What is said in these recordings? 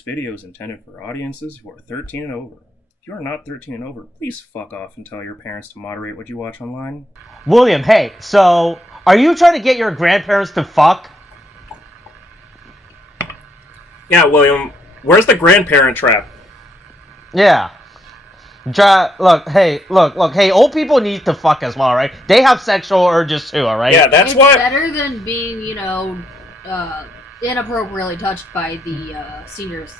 This video is intended for audiences who are 13 and over. If you are not 13 and over, please fuck off and tell your parents to moderate what you watch online. William, hey, so are you trying to get your grandparents to fuck? Yeah, William, where's the grandparent trap? Yeah. Look, hey, old people need to fuck as well, right? They have sexual urges too, alright? Yeah, that's why... It's better than being, inappropriately touched by the seniors.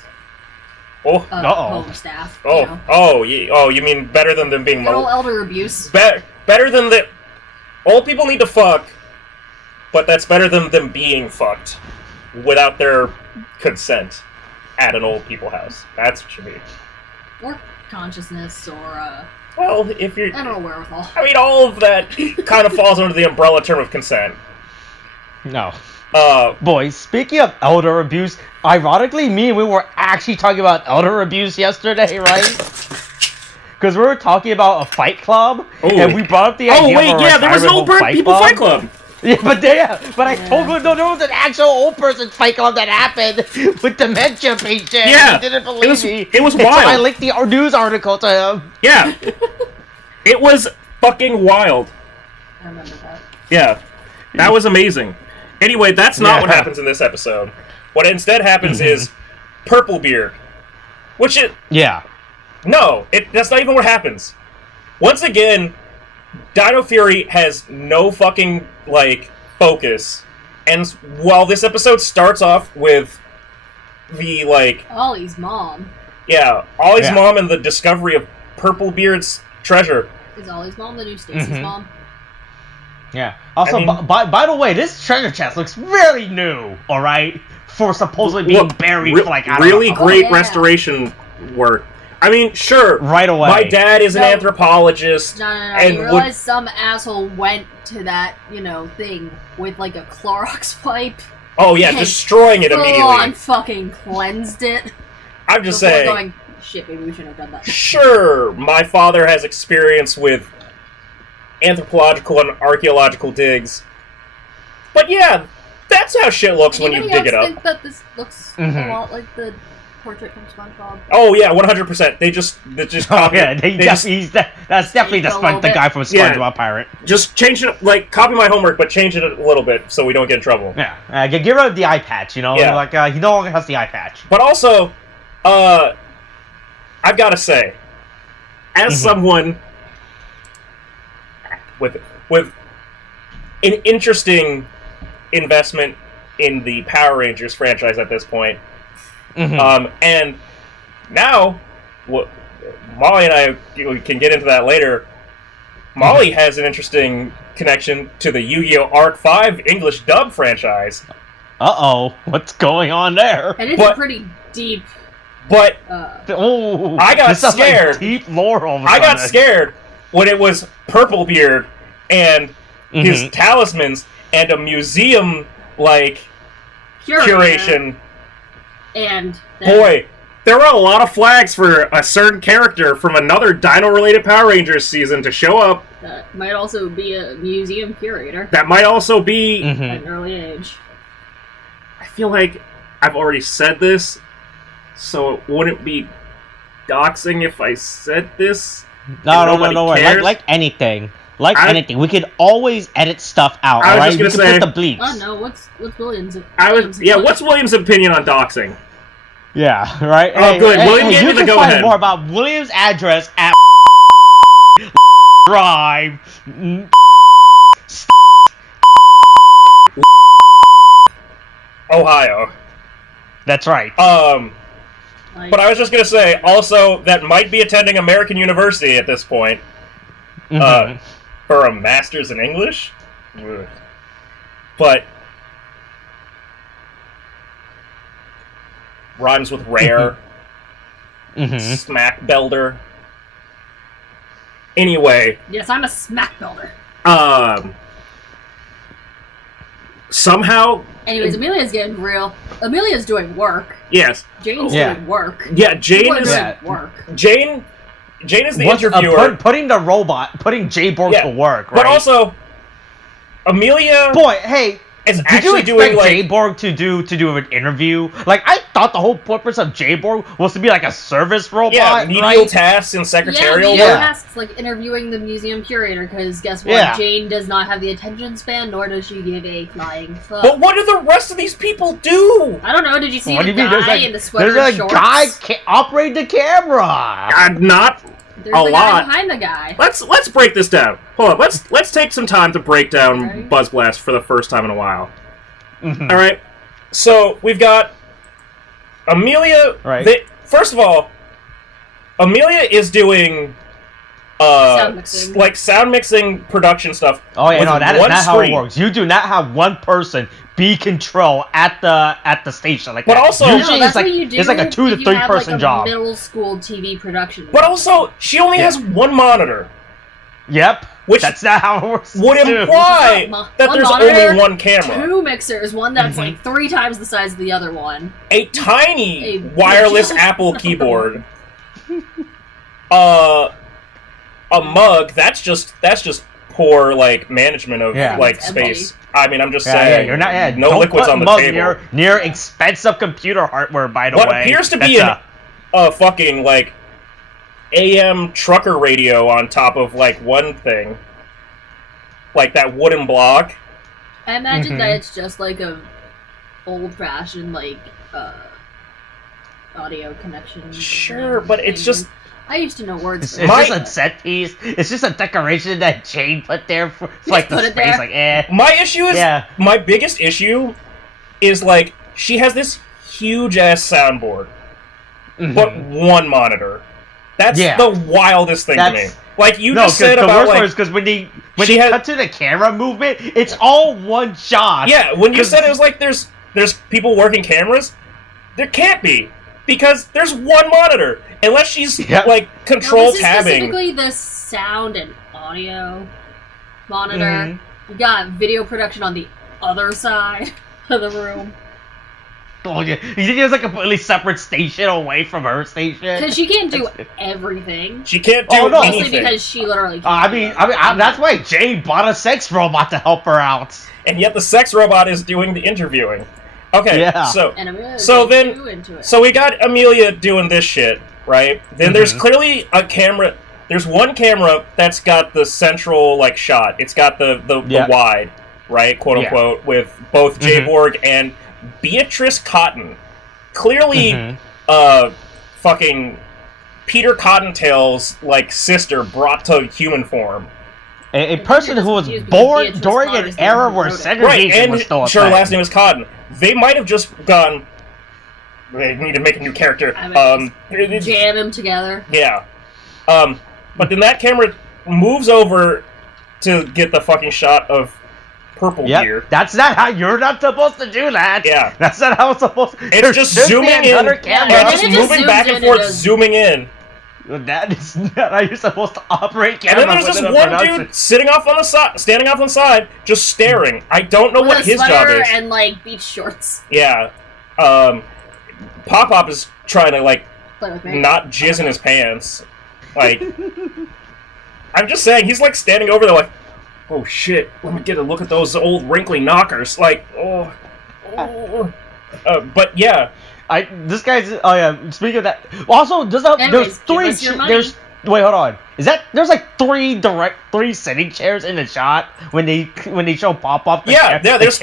Home staff. You mean better than them being... elder abuse. Better than the... Old people need to fuck, but that's better than them being fucked without their consent at an old people house. That's what you mean. Or consciousness, or, well, if you're... I don't know, wherewithal. I mean, all of that kind of falls under the umbrella term of consent. No. Boys, speaking of elder abuse, ironically, me and we were actually talking about elder abuse yesterday, right? Because we were talking about a fight club, and we brought up the idea of there was an old people fight club. Yeah, but I told him there was an actual old person fight club that happened with dementia patients. Yeah, he didn't believe me. It was wild. So I linked the news article to him. Yeah, it was fucking wild. I remember that. Yeah, that was amazing. Anyway, that's not what happens in this episode. What instead happens is Purple Beard, which it... Yeah. No, that's not even what happens. Once again, Dino Fury has no fucking, focus. And while this episode starts off with the, Ollie's mom. Yeah, Ollie's mom and the discovery of Purple Beard's treasure. Is Ollie's mom the new Stacy's mom? Yeah. Also, by the way, this treasure chest looks really new, alright? For supposedly being buried for, I don't know. Really great restoration work. I mean, sure. Right away. My dad is an anthropologist. No. And you realize some asshole went to that, thing with, a Clorox pipe. Oh, yeah, destroying it immediately. Full-on fucking cleansed it. I'm just saying. Going, shit, maybe we shouldn't have done that. Sure, my father has experience with anthropological and archaeological digs. But yeah, that's how shit looks when you dig it up. I think that this looks a lot like the portrait from SpongeBob. Oh yeah, 100%. They just copy. That's definitely the guy from SpongeBob Pirate. Just change it, copy my homework, but change it a little bit so we don't get in trouble. Yeah, get rid of the eye patch. He no longer has the eye patch. But also, I've got to say, as someone with an interesting investment in the Power Rangers franchise at this point. And now, Molly and I can get into that later. Molly has an interesting connection to the Yu-Gi-Oh! Arc 5 English dub franchise. Uh-oh, what's going on there? And it's pretty deep. But I got scared. Deep lore all of a I got sudden. scared when it was Purple Beard and his talismans and a museum curation. And boy, there were a lot of flags for a certain character from another Dino-related Power Rangers season to show up. That might also be a museum curator. That might also be at an early age. I feel like I've already said this, so it wouldn't be doxing if I said this. No. Like anything. Anything. We could always edit stuff out, alright? We can put the bleeps. Oh no, what's William's what's William's opinion on doxing? Yeah, right? Oh, good. William gave me the go-ahead. You can find more about William's address at Drive. Ohio. That's right. But I was just gonna say, also, that might be attending American University at this point. For a master's in English? Ugh. But rhymes with rare. Smack belder. Anyway. Yes, I'm a smack builder. Somehow... Anyways, Amelia's getting real. Amelia's doing work. Yes. Jane's doing work. Yeah, Jane is... doing work. Jane is the interviewer. Putting Jay Borg to work, right? But also, Amelia... Boy, hey... Is actually doing Jay Borg to do an interview? I thought thought the whole purpose of J-Borg was to be like a service robot, yeah, medial right? tasks and secretarial medial work. tasks, like interviewing the museum curator, because guess what? Yeah. Jane does not have the attention span, nor does she give a flying fuck. But what do the rest of these people do? I don't know, did you see What the do you mean? guy in the sweater There's and a shorts? guy operating the camera. Not There's a the lot. guy behind the guy. Let's break this down. Hold on. Let's take some time to break down Right. Buzz Blast for the first time in a while. Mhm. All right. So we've got Amelia. Right. First of all, Amelia is doing Sound mixing. like sound mixing production stuff. Oh yeah, with no, that is one not how it screen. works. You do not have one person be control at the station like But that. also- usually that's it's like what you do it's like a 2 to if you 3 have, person like, a job. middle school TV production. But also, she only has one monitor, Yep. which That's not how it works. would too. imply that One there's monitor, only one camera. two mixers, one that's Mhm. like 3 times the size of the other one. A tiny A wireless giant- Apple keyboard. A mug. That's just poor like management of Yeah. like It's empty. space. I mean, I'm just Yeah, saying. you're not. Yeah, no don't liquids put on the mug table. near expensive computer hardware. By the What way, appears to be a fucking like AM trucker radio on top of like one thing, like that wooden block. I imagine Mhm. that it's just like a old-fashioned like audio connection. Sure, but it's thing. just I used to know words. It's for My- it. just a set piece. It's just a decoration that Jane put there for like the put it space. there? Like, eh. my issue is Yeah. my biggest issue is like she has this huge ass soundboard, but one monitor. That's Yeah. the wildest thing to me. That's- Like you No, just said the about worst part like is because when they she had- cut to the camera movement, it's all one shot. yeah, when you 'Cause- said it was like there's people working cameras, there can't be because there's one monitor unless she's Yep. like No, control this is tabbing. specifically the sound and audio monitor. Mhm. You got video production on the other side of the room. Oh, yeah. You think there's like a completely separate station away from her station? Because she can't do everything. She can't do Oh, no. Mostly anything, because she literally can't. I mean, that's why Jane bought a sex robot to help her out. and yet the sex robot is doing the interviewing. Okay, Yeah. so And I'm gonna So get then- you into it. So we got Amelia doing this shit, right? Then there's Mhm. clearly a camera. There's one camera that's got the central like shot. It's got the Yeah. wide, right, quote Yeah. unquote, with both Mhm. J-Borg and Beatrice Cotton. Clearly, Mhm. fucking Peter Cottontail's like sister brought to human form, A person who was Confused because born Beatrice during Cotton an is the one era who where wrote it. right? segregation And was still a sure, thing. last name is Cotton. They might have just gone. They need to make a new character. I mean, jam them together. Yeah. But then that camera moves over to get the fucking shot of purple Yep, gear. that's not how you're not supposed to do that. Yeah. That's not how it's supposed to. It's There just should be zooming in. another And Yeah, camera. and just then it just moving zooms back in and and forth, does- zooming in. That is not how you're supposed to operate And camera. then there's just within a one production. dude sitting off on the side, standing off on the side, just staring. I don't know With what a his job sweater is. and like beach shorts. Yeah. Pop is trying to like Play with me. not jizz in his pants. Like, I'm just saying, he's like standing over there like, oh shit, let me get a look at those old wrinkly knockers. Like, oh. But yeah, This guy's. Oh yeah. Speaking of that, also there's Anyways, give three. us your money. There's wait, hold on. There's like three sitting chairs in the shot when they show Pop Up. yeah, there's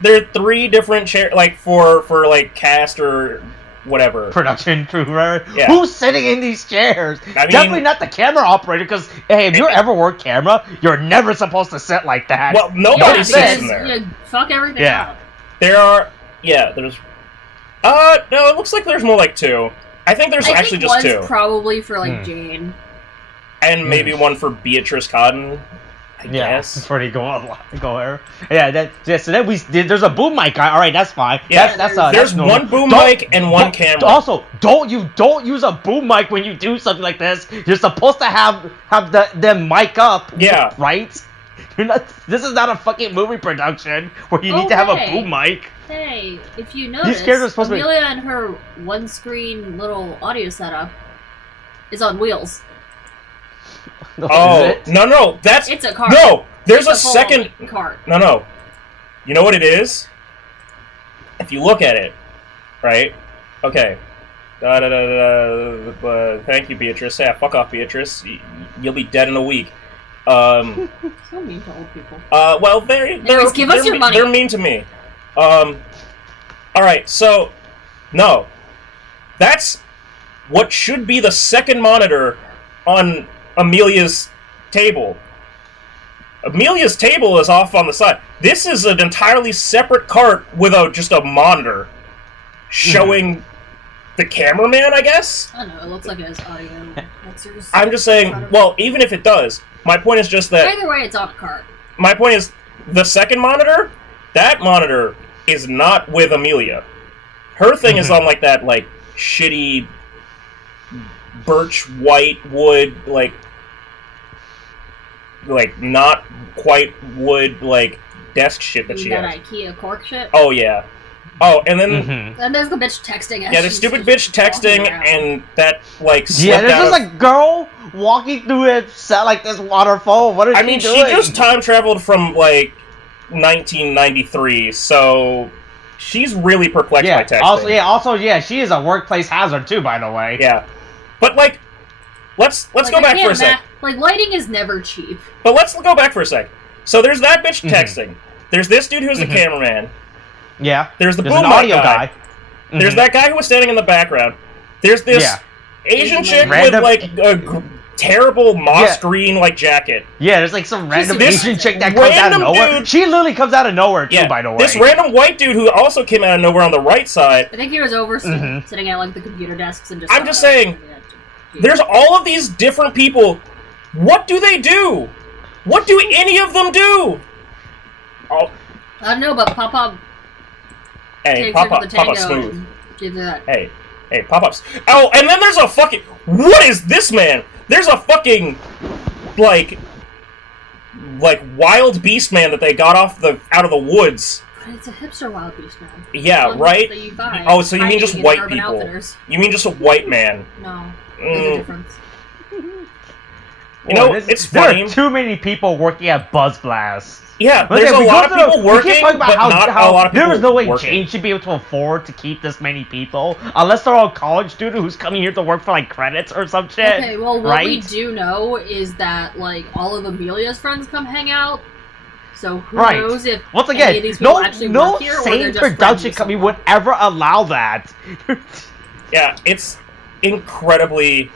there are three different chairs, like for like cast or whatever. production crew, right? Yeah. Who's sitting in these chairs? I mean- Definitely not the camera operator, because hey, if you ever work camera, you're never supposed to sit like that. Well, nobody Yeah, sits because in there. you fuck everything Yeah. up. There's no, it looks like there's more like two. I think there's actually think just one's two. probably for like Hmm. Jane. And maybe one for Beatrice Cotton, I yeah, guess. it's pretty go there. Yeah, so then there's a boom mic guy. All right, that's fine. Yeah, that's There's normal. one boom Don't- mic and one camera. Also, don't use a boom mic when you do something like this. You're supposed to have them mic up. Yeah. Right. You're not. This is not a fucking movie production where you need to have a Okay. boom mic. Hey, if you notice, characters are supposed to be- Amelia and her one-screen little audio setup is on wheels. Oh, Is it? no, that's... It's a cart. No, there's a It's full second... cart. No. You know what it is? If you look at it, right? Okay. Thank you, Beatrice. Yeah, fuck off, Beatrice. You'll be dead in a week. So mean to old people. Well, Anyways, give us your money. They're mean to me. Alright, so... No. That's what should be the second monitor on Amelia's table. Amelia's table is off on the side. This is an entirely separate cart with just a monitor showing the cameraman, I guess? I don't know, it looks like it has audio mixers. I'm just saying, well, even if it does, my point is just that... Either way, it's on a cart. My point is, the second monitor, that monitor is not with Amelia. Her thing is on, like, that, like, shitty birch white wood, like not quite wood, like, desk shit that she has. That IKEA cork shit? Oh, yeah. Oh, and then... Then there's the bitch texting. Yeah, the stupid bitch texting, and that, like, yeah, there's just a girl walking through a set like this waterfall. What is she doing? She just time traveled from, like, 1993, so she's really perplexed by texting. Also, she is a workplace hazard, too, by the way. Yeah. But, like, let's go back for a sec. Like, lighting is never cheap. But let's go back for a sec. So there's that bitch texting. There's this dude who's the cameraman. Yeah. There's the boom an audio guy. There's that guy who was standing in the background. There's this Asian chick with, like, a terrible moss green, like, jacket. Yeah, there's, like, some random Asian chick that comes out of nowhere. Dude, she literally comes out of nowhere, too, by the way. This random white dude who also came out of nowhere on the right side. I think he was sitting at, like, the computer desks and just... I'm just saying, there's all of these different people. What do they do? What do any of them do? I don't know, but Pop-Up... Hey, Pop-Up smooth. Gives her that. Hey, Pop-Up's... Oh, and then there's a fucking... What is this, man? There's a fucking... Like, wild beast man that they got out of the woods. But it's a hipster wild beast man. Yeah, right? Oh, so you mean just white people. Outfitters. You mean just a white man. No, there's a difference. You know, it's funny. There are too many people working at Buzz Blast. Yeah, there's a lot of people working, but not a lot of people there is no way working. Jane should be able to afford to keep this many people, unless they're all a college student who's coming here to work for, like, credits or some shit. Okay, well, what we do know is that, like, all of Amelia's friends come hang out, so who knows if once again, any of these people actually work here, or they're sane just production company would ever allow that. Yeah, it's incredibly...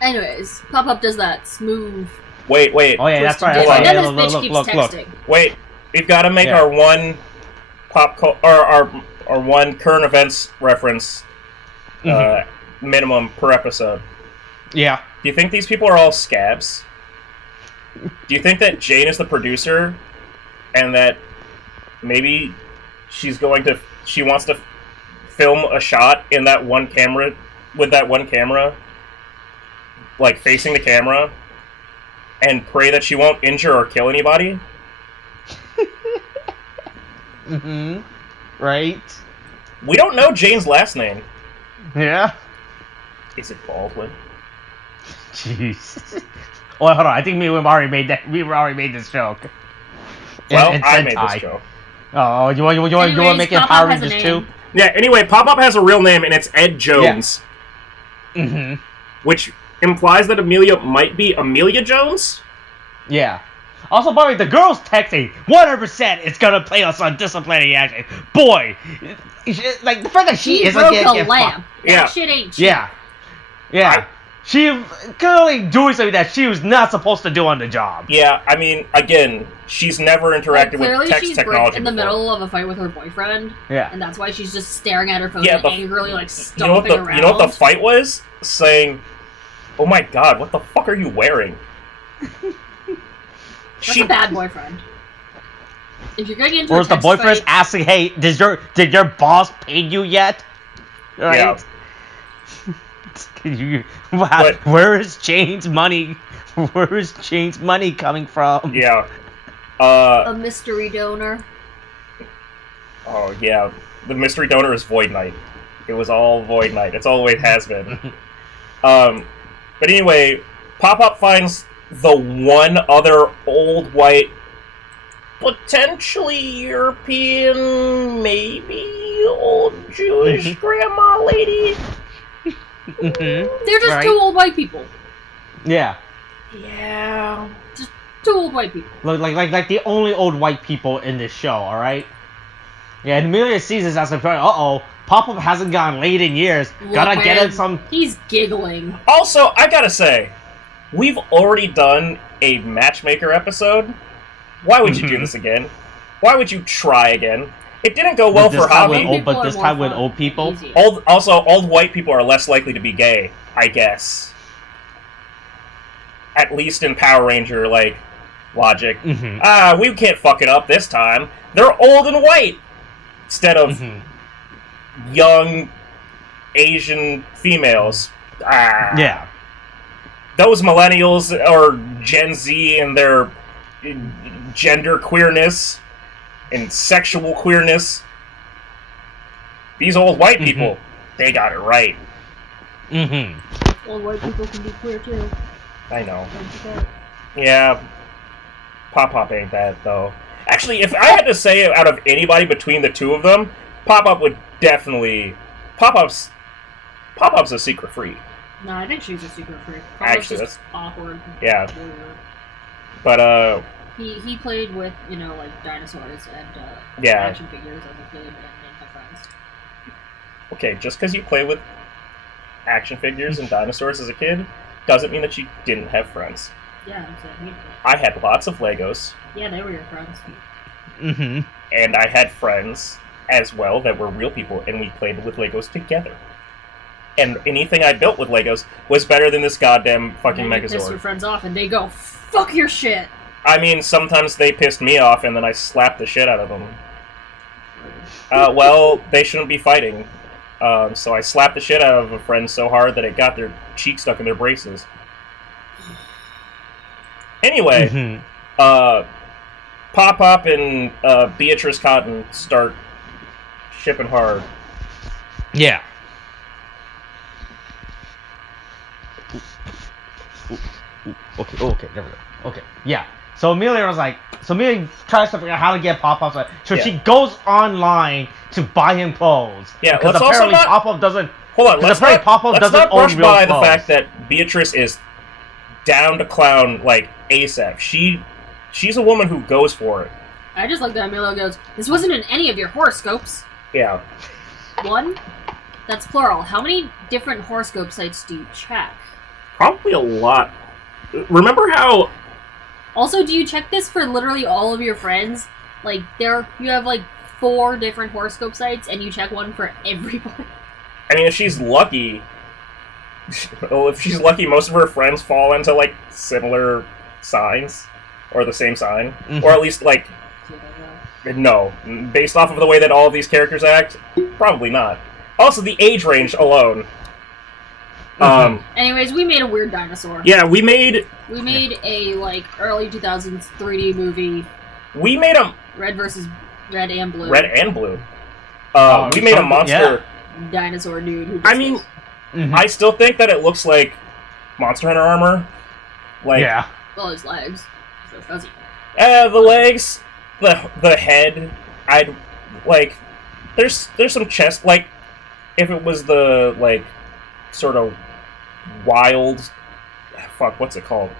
Anyways, Pop-Up does that smooth... Wait. Oh yeah, that's right. And then this bitch keeps texting. Wait, we've got to make our one our one current events reference minimum per episode. Yeah. Do you think these people are all scabs? Do you think that Jane is the producer, and that maybe she wants to film a shot in that one camera with that one camera, like facing the camera? And pray that she won't injure or kill anybody? Right? We don't know Jane's last name. Yeah. Is it Baldwin? Jeez. Well, hold on. I think we already made this joke. Well, I made this joke. Oh, you want to make it Power Rangers 2? Yeah, anyway, Pop-Up has a real name, and it's Ed Jones. Yeah. Which implies that Amelia might be Amelia Jones? Yeah. Also, by the way, the girl's texting 100% it's gonna play us on disciplinary action. Boy, like the fact that she isn't getting a lamp. That shit ain't cheap. Yeah. She clearly doing something that she was not supposed to do on the job. Yeah, I mean, again, she's never interacted with text technology in the middle of a fight with her boyfriend. Yeah. And that's why she's just staring at her phone and angrily, like, stomping around. You know what the fight was? Saying, oh my god, what the fuck are you wearing? That's a bad boyfriend. If you're getting into or is the boyfriend asking, hey, did your boss pay you yet? Right? Yeah. Where is Jane's money? Where is Jane's money coming from? Yeah. A mystery donor. Oh, yeah. The mystery donor is Void Knight. It was all Void Knight. It's always has been. But anyway, Pop-Up finds the one other old white, potentially European, maybe old Jewish grandma lady. They're just two old white people. Yeah. Yeah. Just two old white people. Like the only old white people in this show, alright? Yeah, and Amelia sees this as a uh-oh, Pop-Up hasn't gone laid in years. Gotta get him some... He's giggling. Also, I gotta say, we've already done a matchmaker episode. Why would you do this again? Why would you try again? It didn't go well for Javi. But this time with old people? Old white people are less likely to be gay, I guess. At least in Power Ranger, logic. We can't fuck it up this time. They're old and white! Instead of young Asian females. Yeah. Those millennials or Gen Z and their gender queerness and sexual queerness. These old white people, they got it right. Old white people can be queer too. I know. Yeah. Pop-Pop ain't that, though. Actually, if I had to say out of anybody between the two of them, Pop-Up would definitely... Pop-Up's a secret freak. No, I think she's a secret freak. Actually, just that's awkward. Yeah. But, He played with, dinosaurs and yeah. action figures as a kid and didn't have friends. Okay, just because you play with action figures and dinosaurs as a kid doesn't mean that you didn't have friends. Yeah, I'm saying. I had lots of Legos. Yeah, they were your friends. And I had friends as well that were real people, and we played with Legos together. And anything I built with Legos was better than this goddamn fucking and Megazord. You piss your friends off, and they go, "Fuck your shit." I mean, sometimes they pissed me off, and then I slapped the shit out of them. Well, they shouldn't be fighting. So I slapped the shit out of a friend so hard that it got their cheek stuck in their braces. Anyway, Pop-Pop and Beatrice Cotton start shipping hard. Yeah. Okay, there we go. Okay, yeah. So Amelia tries to figure out how to get Pop-Up. So she goes online to buy him clothes. Yeah, because let's apparently also not... Pop-Up doesn't... Hold on, let's not brush by the fact that Beatrice is down to clown, ASAP. She's a woman who goes for it. I just like that Amelia goes, "This wasn't in any of your horoscopes." Yeah. One? That's plural. How many different horoscope sites do you check? Probably a lot. Remember how... Also, do you check this for literally all of your friends? You have 4 different horoscope sites, and you check one for everybody. I mean, if she's lucky... Well, if she's lucky, most of her friends fall into, similar signs. Or the same sign. Or at least, no. Based off of the way that all of these characters act, probably not. Also, the age range alone. Anyways, we made a weird dinosaur. Yeah, we made a, early 2000s 3D movie. We made a... Red and blue. Red and blue. We made a monster... Yeah. Dinosaur dude. I mean, I still think that it looks like Monster Hunter armor. Yeah. Well, his legs. So fuzzy. The legs, the head, I'd... There's some chest... if it was the, sort of wild... Fuck, what's it called?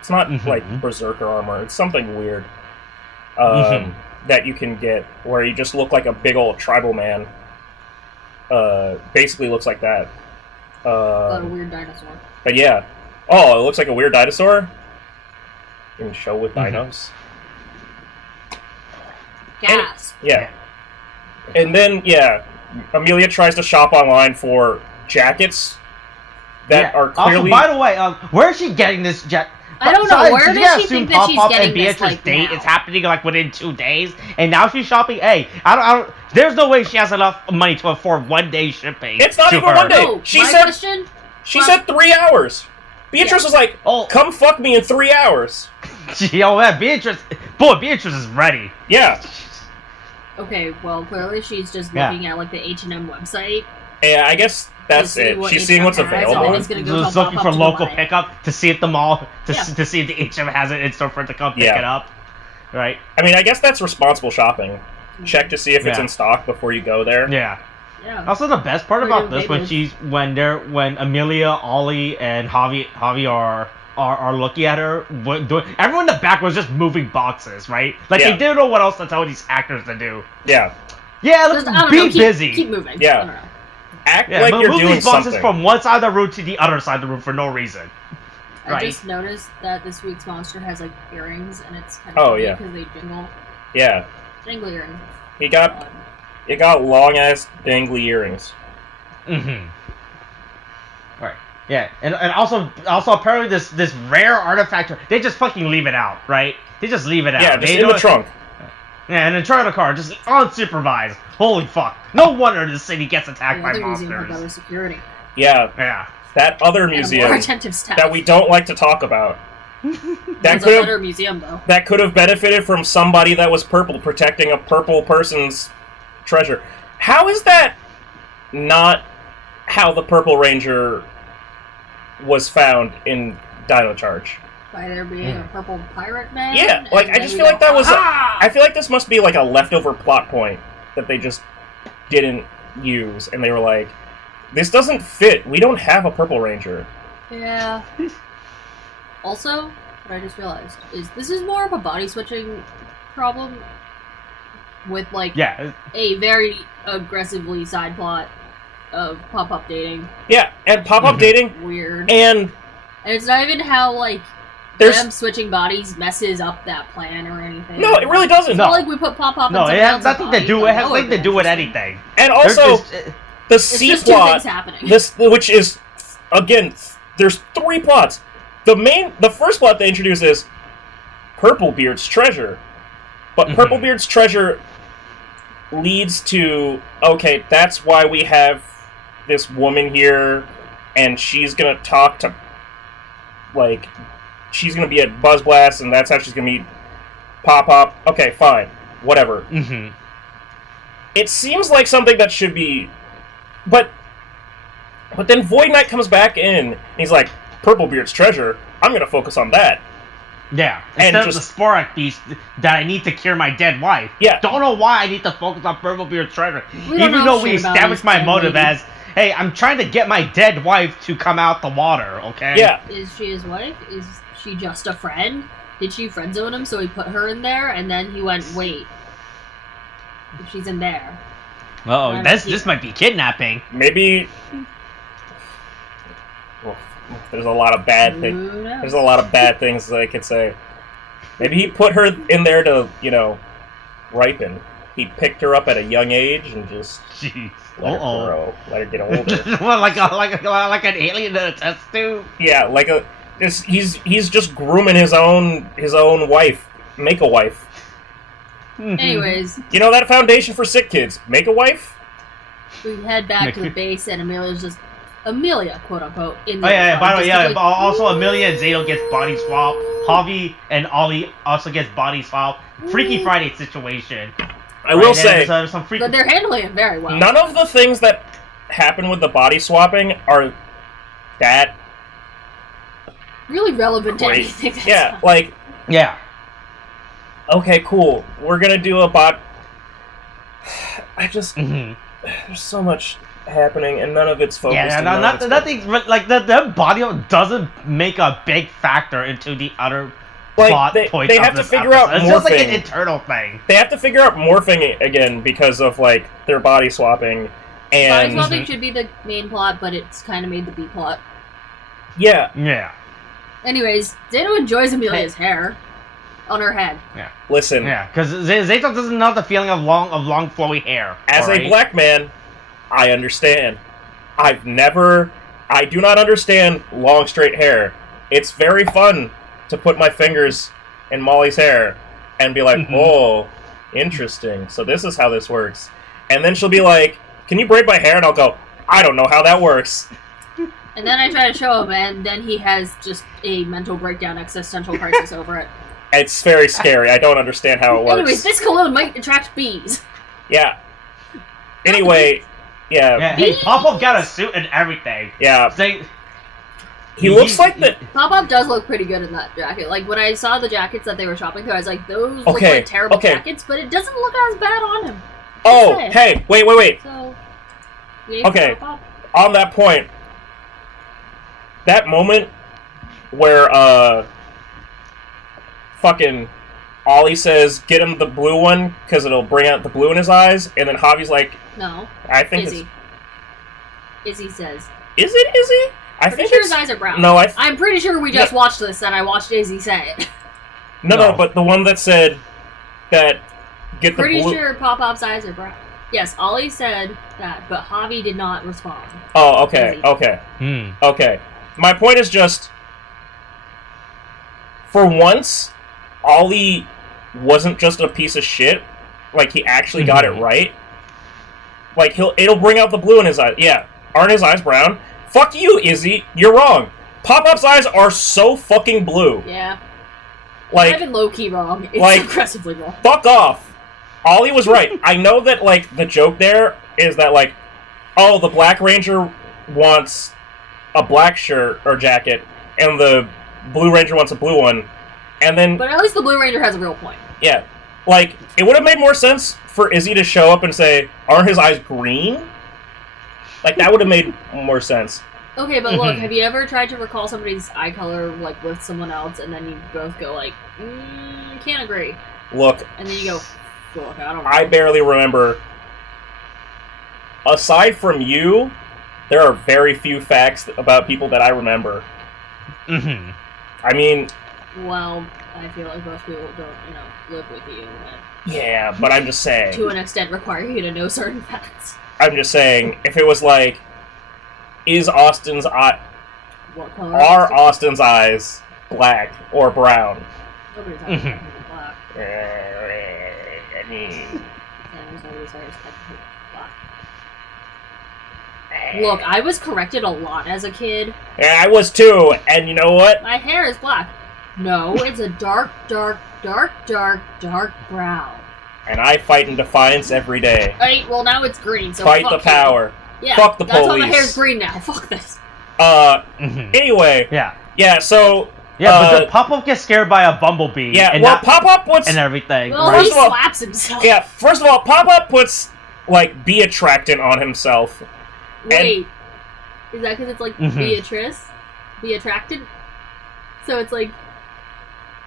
It's not, Berserker armor. It's something weird. That you can get, where you just look like a big old tribal man. Basically looks like that. A weird dinosaur. But yeah. Oh, it looks like a weird dinosaur? In show with dinos? Gas. Yeah. And then, yeah, Amelia tries to shop online for jackets that are clearly... Also, by the way, where is she getting this jacket? I don't know. Where does she think that she's getting this, Beatrice's date is happening within 2 days, and now she's shopping. Hey, I don't. There's no way she has enough money to afford 1 day shipping. It's not even 1 day. No, She said 3 hours. Beatrice was like, "Come fuck me in 3 hours." Yo, man, Beatrice is ready. Yeah. Okay, well, clearly she's just looking at the H&M website. Yeah, I guess that's it. She's seeing what's available. Just looking for local pickup to see if the mall to see if the H&M has it in store for it to come pick it up. Right. I mean, I guess that's responsible shopping. check to see if it's in stock before you go there. Yeah. Yeah. Also, the best part about this when Amelia, Ollie, and Javi are looking at her, everyone in the back was just moving boxes, right? Like they didn't know what else to tell these actors to do. Yeah. Yeah, let's busy. Keep moving. Yeah. I don't know. Act like you're doing these boxes something. from one side of the room to the other side of the room for no reason. I just noticed that this week's monster has like earrings, and it's kind of because they jingle. Yeah. Dangly earrings. It got long ass dangly earrings. Mm-hmm. Right. Yeah, and also apparently this rare artifact, they just fucking leave it out, right? They just leave it out. Yeah, just in the trunk. Yeah, in the trunk of the car, just unsupervised. Holy fuck! No wonder this city gets attacked by monsters. Museum had better security. Yeah. Yeah. That other museum more attentive staff. that we don't like to talk about. That's a better museum, though. That could have benefited from somebody that was purple protecting a purple person's treasure. How is that not how the Purple Ranger was found in Dino Charge? By there being a purple pirate man? Yeah, like, I just feel like that was I feel like this must be like a leftover plot point that they just didn't use, and they were like, this doesn't fit. We don't have a Purple Ranger. Yeah. Also, what I just realized is this is more of a body switching problem with, like, a very aggressively side plot of pop-up dating. Yeah, and pop-up dating. Weird. And it's not even how, like, them switching bodies messes up that plan or anything. No, it really doesn't. It's not like we put pop-up No, it has nothing to do. It has nothing to do with anything. And also, the C plot, which is, again, there's 3 plots. The first plot they introduce is Purplebeard's treasure. But Purplebeard's treasure leads to, okay, that's why we have this woman here, and she's gonna talk to, like, she's gonna be at Buzz Blast, and that's how she's gonna meet Pop-Pop. Okay, fine. Whatever. Mm-hmm. It seems like something that should be... But then Void Knight comes back in, and he's like, Purplebeard's treasure, I'm gonna focus on that. Yeah, instead of the Sporek beast that I need to cure my dead wife. Yeah. Don't know why I need to focus on Purplebeard's treasure. Even though we established my motive as, hey, I'm trying to get my dead wife to come out the water, okay? Yeah. Is she his wife? Is she just a friend? Did she friendzone him so he put her in there, and then he went, wait, if she's in there. Uh-oh, this might be kidnapping. Maybe... Well, there's a lot of bad things. There's a lot of bad things that I could say. Maybe he put her in there to, ripen. He picked her up at a young age and just let her grow, let her get older. like an alien in a test tube. Yeah, he's just grooming his own wife. Make a wife. Anyways, that foundation for sick kids. Make a wife. We head back to the base, and Amelia's just quote unquote. In by the way, also Amelia and Zato gets body swap. Javi and Ollie also gets body swap. Freaky Friday situation. I will say, but they're handling it very well. None of the things that happen with the body swapping are that really relevant to anything. Yeah, okay, cool. We're gonna do a bot. I just there's so much happening and none of it's focused. Yeah, nothing. Like the body doesn't make a big factor into the other plot point. They have to figure out morphing. It's just like an internal thing. They have to figure out morphing again because of their body swapping. And body swapping should be the main plot, but it's kind of made the B plot. Yeah. Yeah. Anyways, Zato enjoys Amelia's hair on her head. Yeah. Listen. Yeah, because Zato doesn't know the feeling of long flowy hair. As a black man, I understand. I do not understand long straight hair. It's very fun to put my fingers in Molly's hair and be like, oh, interesting. So this is how this works. And then she'll be like, can you braid my hair? And I'll go, I don't know how that works. And then I try to show him, and then he has just a mental breakdown, existential crisis over it. It's very scary. I don't understand how it works. Anyways, this cologne might attract bees. Yeah. Anyway, yeah. Hey, Pop-Up got a suit and everything. Yeah. He looks like the... Pop-Up does look pretty good in that jacket. Like, when I saw the jackets that they were shopping through, I was like, those look like terrible jackets, but it doesn't look as bad on him. Oh, hey, wait. So, okay, on that point, that moment where, fucking Ollie says, get him the blue one, because it'll bring out the blue in his eyes, and then Javi's like... No. I think Izzy says. Is it Izzy? I think his eyes are brown. No, I'm pretty sure we just watched this, and I watched Izzy say it. No, but the one that said that get the blue... Pretty sure Pop-Pop's eyes are brown. Yes, Ollie said that, but Javi did not respond. Oh, okay, okay. My point is just, for once, Ollie wasn't just a piece of shit. Like, he actually got it right. Like, it'll bring out the blue in his eyes. Yeah, aren't his eyes brown? Fuck you, Izzy. You're wrong. Pop-Up's eyes are so fucking blue. Yeah. Like, not even low-key wrong. It's aggressively wrong. Fuck off. Ollie was right. I know that, like, the joke there is that, like, oh, the Black Ranger wants a black shirt or jacket, and the Blue Ranger wants a blue one, and then... But at least the Blue Ranger has a real point. Yeah. Like, it would have made more sense for Izzy to show up and say, aren't his eyes green? Like, that would have made more sense. Okay, but look, have you ever tried to recall somebody's eye color, like, with someone else, and then you both go, like, can't agree. Look. And then you go, look, I don't know. I barely remember. Aside from you, there are very few facts about people that I remember. I mean... Well, I feel like most people don't, live with you. Yeah, but I'm just saying. To an extent, require you to know certain facts. I'm just saying, if it was like, is Austin's eye... What color are Austin's eyes black or brown? Nobody's eyes are black. I mean... Look, I was corrected a lot as a kid. Yeah, I was too, and you know what? My hair is black. No, it's a dark brown. And I fight in defiance every day. Right, well now it's green, so fight fuck the power. Yeah, fuck the police. That's why my hair's green now. Fuck this. Anyway. Yeah, so... but the Pop-Up gets scared by a bumblebee. Yeah, and Pop-Up puts... And everything. Well, he slaps himself. Yeah, first of all, Pop-Up puts, like, bee attractant on himself. Wait. Is that because it's, like, Beatrice? Be attracted? So it's, like...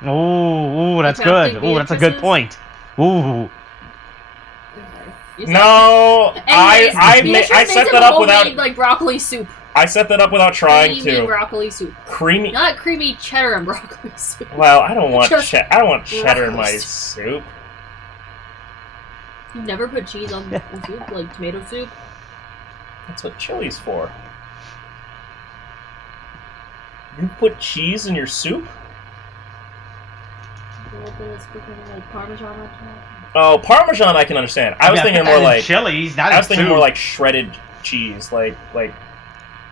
Ooh, that's good. Ooh, that's a good point. Ooh. No, I set that up without... like, broccoli soup. I set that up without trying to. Creamy broccoli soup. Creamy? Not creamy cheddar and broccoli soup. Well, I don't want cheddar in my soup. You've never put cheese on soup, like tomato soup? That's what chili's for. You put cheese in your soup? A little bit of like Parmesan on top. Oh, Parmesan I can understand. I was thinking more like chilies. I was thinking more like shredded cheese, like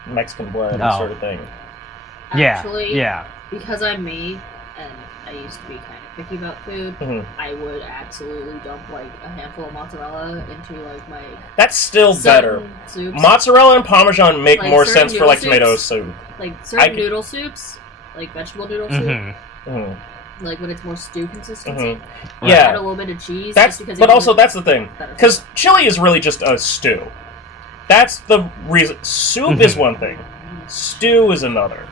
Mexican blood sort of thing. Actually, yeah. Because I'm me, and I used to be kind of picky about food, I would absolutely dump like a handful of mozzarella into like my. That's still better. Soups. Mozzarella and Parmesan make more sense for like tomato soup. Like certain noodle soups, like vegetable noodle soup. Like when it's more stew consistency. Yeah. Add a little bit of cheese. That's the thing. Because chili is really just a stew. That's the reason. Soup is one thing. Stew is another.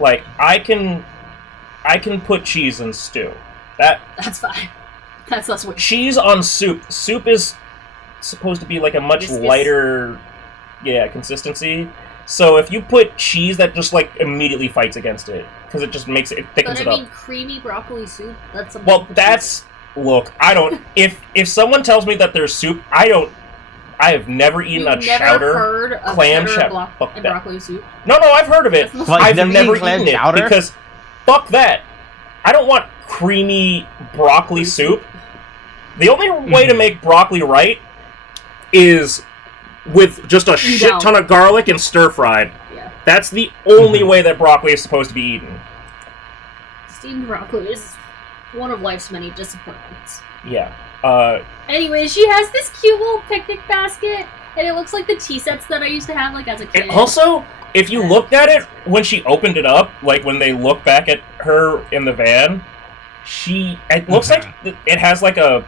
Like, I can put cheese in stew. That's fine. That's less weird. Cheese on soup. Soup is supposed to be like a much lighter consistency. So if you put cheese, that just like immediately fights against it. Because it just makes it thickens it up. But I mean, creamy broccoli soup. That's something. Well, that's look. I don't. If someone tells me that there's soup, I have never eaten a chowder heard of clam chowder and broccoli soup. No, I've heard of it. I've never eaten it because fuck that. I don't want creamy broccoli soup. The only way to make broccoli right is with just a shit ton of garlic and stir fried. Yeah. That's the only way that broccoli is supposed to be eaten. Steamed broccoli is one of life's many disappointments. Yeah. Anyway, she has this cute little picnic basket, And it looks like the tea sets that I used to have, like, as a kid. And also, if you looked at it when she opened it up, like when they look back at her in the van, it looks like it has like a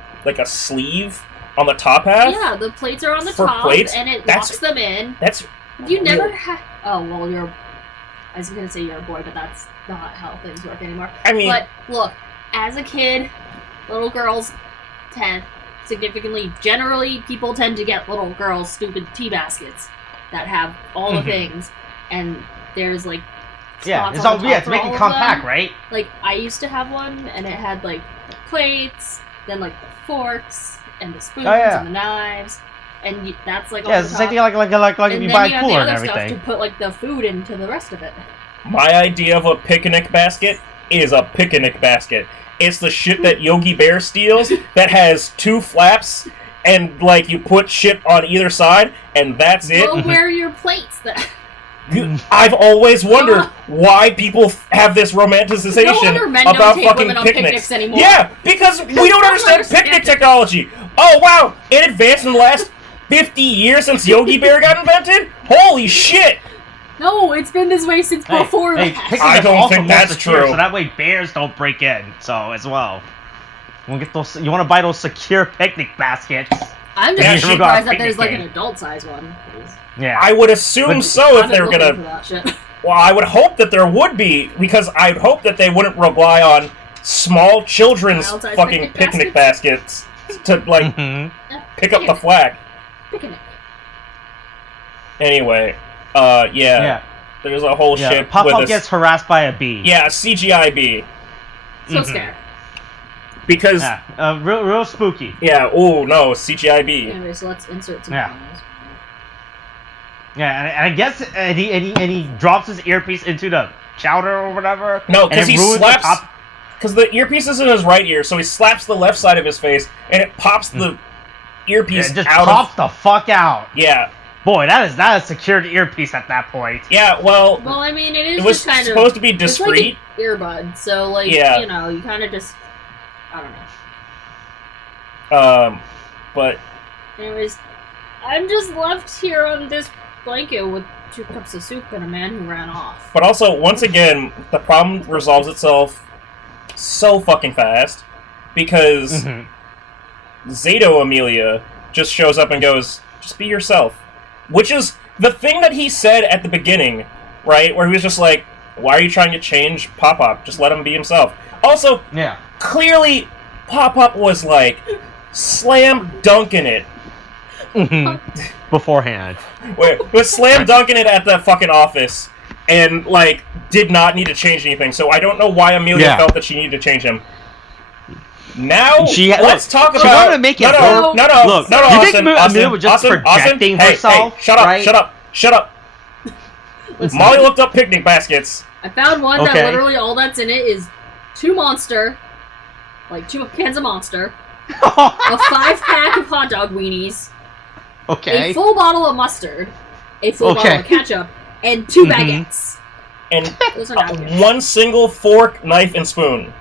sleeve on the top half. Yeah, the plates are on the for top, plates, and it locks them in. You never had. Oh well, I was gonna say you're a boy, but that's not how things work anymore. I mean, but look, as a kid, little girls generally people tend to get little girls stupid tea baskets that have all the things, and there's like it's making compact, right? Like I used to have one, and it had like plates, then like the forks and the spoons and the knives, and that's like it's the same thing like if you buy a cooler and everything. Stuff to put like the food into the rest of it. My idea of a picnic basket is a picnic basket. It's the shit that Yogi Bear steals that has 2 flaps, and like you put shit on either side, and that's it. Well, where are your plates then? I've always wondered why people have this romanticization about fucking picnics anymore. Yeah, because we don't understand picnic technology. Oh wow, it advanced in the last 50 years since Yogi Bear got invented? Holy shit! No, it's been this way since before that. I don't think that's true. So that way bears don't break in, so as well. You want to buy those secure picnic baskets. I'm just surprised that there's like an adult size one. Yeah. I would assume so if they were gonna. Well, I would hope that there would be, because I'd hope that they wouldn't rely on small children's fucking picnic baskets to like pick up the flack. Picnic. Anyway, there's a whole shit. Pop-Up gets harassed by a bee. Yeah, a CGI bee. So scared. Because real spooky. Yeah. Oh no, CGI bee. Anyway, so let's insert some comments. Yeah, and I guess he drops his earpiece into the chowder or whatever. No, because he slaps. Because the earpiece is in his right ear, so he slaps the left side of his face, and it pops the earpiece just out. Pops the fuck out. Yeah. Boy, that is a secured earpiece at that point. Yeah, well. Well, I mean, it was just supposed to be discreet. It's like an earbud, so like you know, you kind of just, I don't know. But. Anyways, I'm just left here on this blanket with 2 cups of soup and a man who ran off. But also, once again, the problem resolves itself so fucking fast because Zato Amelia just shows up and goes, "Just be yourself," which is the thing that he said at the beginning, right? Where he was just like, "Why are you trying to change Pop-Up? Just let him be himself." Also, clearly, Pop-Up was like slam dunking it. Beforehand. Was slam dunking it at the fucking office and, like, did not need to change anything. So I don't know why Amelia felt that she needed to change him. Now, let's talk about... She wanted to make it... No, you think Amelia was just projecting herself? Hey, shut up. Molly looked up picnic baskets. I found one that literally all that's in it is 2 Monster, like 2 cans of Monster, a 5-pack of hot dog weenies, a full bottle of mustard, a full bottle of ketchup, and 2 baguettes. And 1 single fork, knife, and spoon.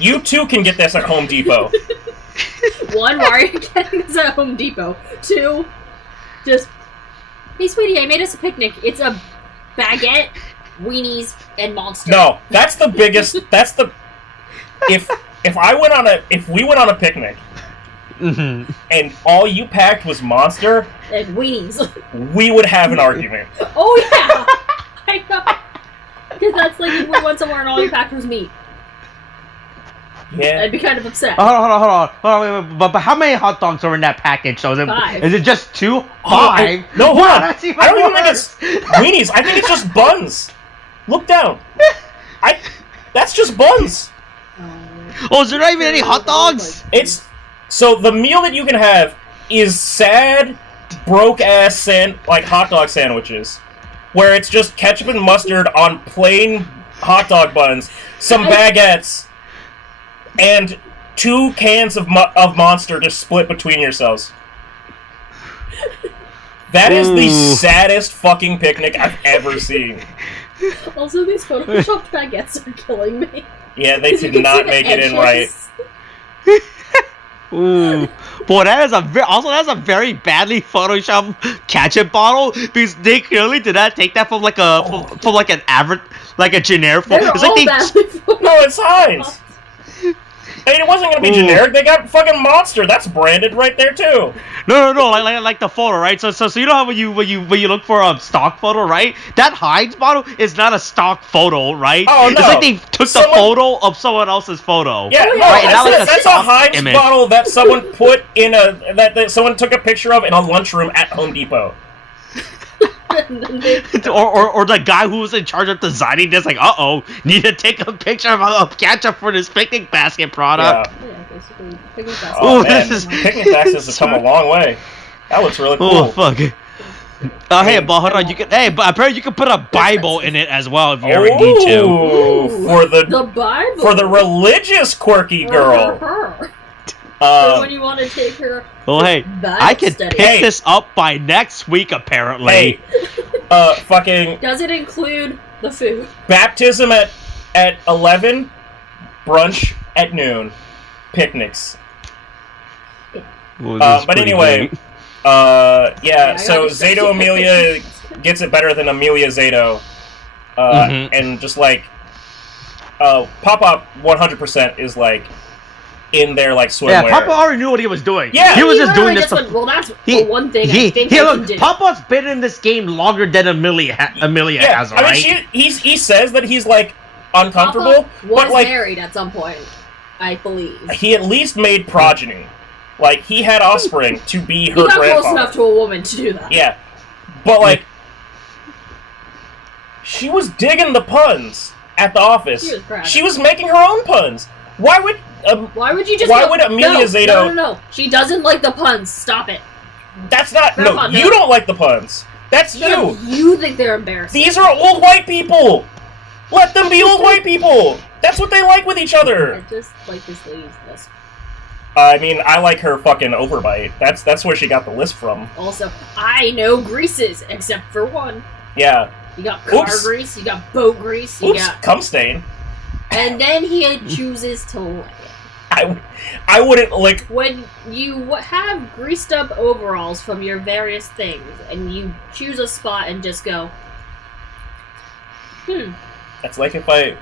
You too can get this at Home Depot. 1, why are you getting this at Home Depot? 2, just, hey sweetie, I made us a picnic. It's a baguette, weenies, and Monster. No, that's the biggest, that's the, if we went on a picnic, and all you packed was Monster and weenies, we would have an argument. Oh yeah, I know. Because that's like if we went somewhere and all you packed was meat. Yeah, I'd be kind of upset. Hold on. Wait, but how many hot dogs are in that package? So 5. Is it just 2? 5? No, hold on. That's even I don't even worse. think it's weenies. I think it's just buns. Look down. That's just buns. Oh, is there not even any hot dogs? It's so the meal that you can have is sad, broke-ass hot dog sandwiches, where it's just ketchup and mustard on plain hot dog buns, some baguettes, and 2 cans of Monster to split between yourselves. That is the saddest fucking picnic I've ever seen. Also, these photoshopped baguettes are killing me. Yeah, they did not make it in right. Ooh. Boy, that's a very badly photoshopped ketchup bottle because they clearly did not take that from like from like an average, like a generic. It's like no, it's Heinz. I mean, it wasn't gonna be generic. They got fucking Monster. That's branded right there too. No. Like the photo, right? So you know how when you look for a stock photo, right? That Heinz bottle is not a stock photo, right? Oh no. It's like they took the photo of someone else's photo. Yeah, no, right? That's a Heinz bottle that someone put in that someone took a picture of in a lunchroom at Home Depot. or the guy who was in charge of designing this, like, need to take a picture of ketchup for this picnic basket product. Yeah, basically, picnic basket. Oh man, picnic baskets have come a long way. That looks really cool. Oh fuck. Hey, but hold on, but apparently you can put a Bible in it as well if you ever need to. For the Bible. For the religious quirky girl. When you want to take her. Well, hey, I can pick this up by next week, apparently. Hey, fucking. Does it include the food? Baptism at 11, brunch at noon, picnics. But anyway, yeah. So Zato Amelia gets it better than Amelia Zato, and just like, Pop-Up 100% is like. In their like swimwear. Yeah, Papa already knew what he was doing. Yeah, he was just doing this. Well, that's one thing I think I can do. Papa's been in this game longer than Amelia has. Right? I mean, he says that he's like uncomfortable, Papa but like married at some point, I believe. He at least made progeny. Like he had offspring to be her he got grandfather. Close enough to a woman to do that. Yeah, but like she was digging the puns at the office. She was making her own puns. Why would you just? Why would Amelia Zato? No. She doesn't like the puns. Stop it. That's not. Grandpa, no, you don't like the puns. That's you. You think they're embarrassing. These are old white people. Let them be old white people. That's what they like with each other. I just like this lady's lisp. I mean, I like her fucking overbite. That's where she got the lisp from. Also, I know greases except for one. Yeah. You got car grease. You got boat grease. You got cum stain. And then he chooses to lick it. I wouldn't lick. When you have greased up overalls from your various things, and you choose a spot and just go, That's like if I.